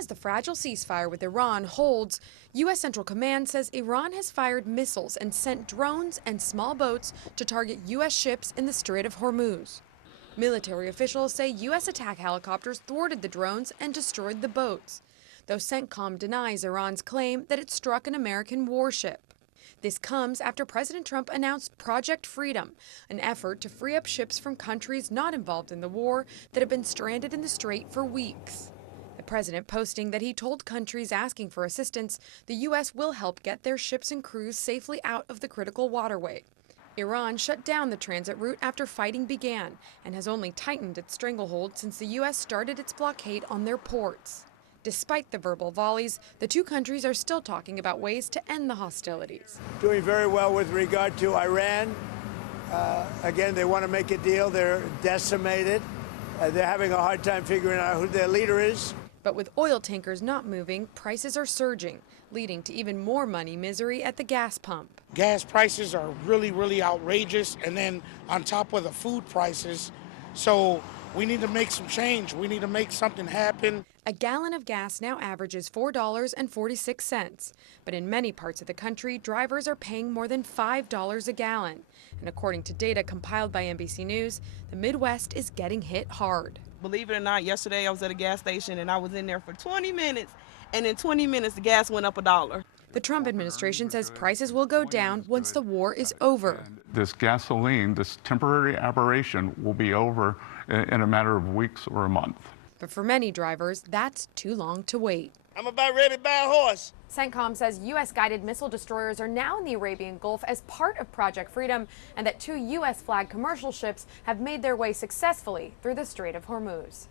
as the fragile ceasefire with Iran holds, U.S. Central Command says Iran has fired missiles and sent drones and small boats to target U.S. ships in the Strait of Hormuz. Military officials say U.S. attack helicopters thwarted the drones and destroyed the boats, though CENTCOM denies Iran's claim that it struck an American warship. This comes after President Trump announced Project Freedom, an effort to free up ships from countries not involved in the war that have been stranded in the strait for weeks. The president posting that he told countries asking for assistance the U.S. will help get their ships and crews safely out of the critical waterway. Iran shut down the transit route after fighting began and has only tightened its stranglehold since the U.S. started its blockade on their ports. Despite the verbal volleys, the two countries are still talking about ways to end the hostilities. Doing very well with regard to Iran. Again, they want to make a deal. They're decimated. They're having a hard time figuring out who their leader is. But with oil tankers not moving, prices are surging, leading to even more money misery at the gas pump. Gas prices are really outrageous, and then on top of the food prices. So we need to make some change. We need to make something happen. A gallon of gas now averages $4.46, but in many parts of the country, drivers are paying more than $5 a gallon. And according to data compiled by NBC News, the Midwest is getting hit hard. Believe it or not, yesterday I was at a gas station and I was in there for 20 minutes, and in 20 minutes the gas went up $1. The Trump administration says prices will go down once the war is over. This gasoline, this temporary aberration, will be over in a matter of weeks or a month. But for many drivers, that's too long to wait. I'm about ready to buy a horse. CENTCOM says U.S.-guided missile destroyers are now in the Arabian Gulf as part of Project Freedom, and that two U.S.-flagged commercial ships have made their way successfully through the Strait of Hormuz.